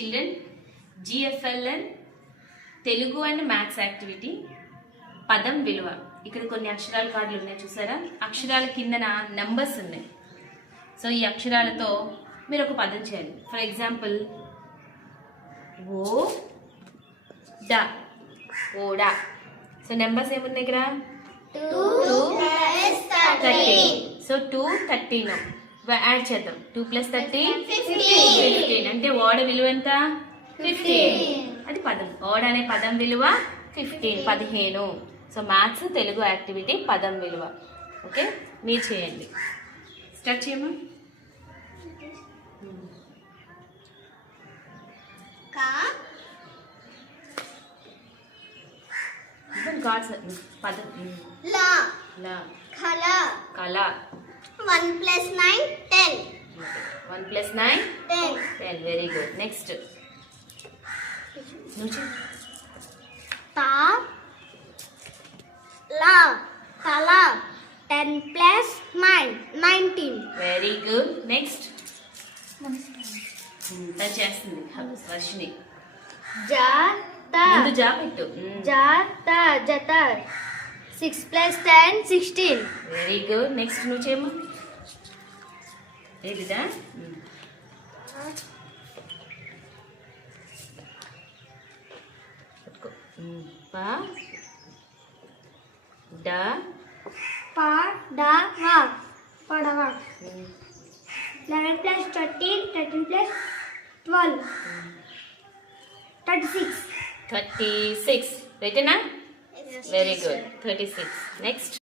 Children GFLN Telugu and maths activity పదం విలువ. ఇక్కడ కొన్ని అక్షరాల కార్డులు ఉన్నాయి చూసారా, అక్షరాల కిందన నంబర్స్ ఉన్నాయి. సో ఈ అక్షరాలతో మీరు ఒక పదం చేయాలి. ఫర్ ఎగ్జాంపుల్ ఓ డా, ఓడా. సో నెంబర్స్ ఏమున్నాయి ఇక్కడ? 2 + 13. సో 2 13 యాడ్ చేద్దాం. 2 + 13 15. 15 అంటే ఓడ విలువ ఎంత? 15. అది పదం. ఓడ అనే పదం విలువ 15 15. సో మ్యాథ్స్ తెలుగు యాక్టివిటీ పదం విలువ. ఓకే, మీరు చేయండి. స్టార్ట్ చేయమా. కార్డ్స్ పదం లా లా కల కళ. 1 + 9 10. 1 + 9 10. 10. Very good. నెక్స్ట్ తా లా కల 10 + 9 19. Very good. నెక్స్ట్ టచ్ చేస్తుంది వర్షిని. జాత ముందు జా పెట్టు. జాత జత 6 + 10 16. Very good. నెక్స్ట్ నువ్వు చేయమ్మా. ఏదిదా? పట్టుకో. పా డా పడవ పడవ 11 + 13 13 + 12 36. 36. రైటేనా? Very good. 36. నెక్స్ట్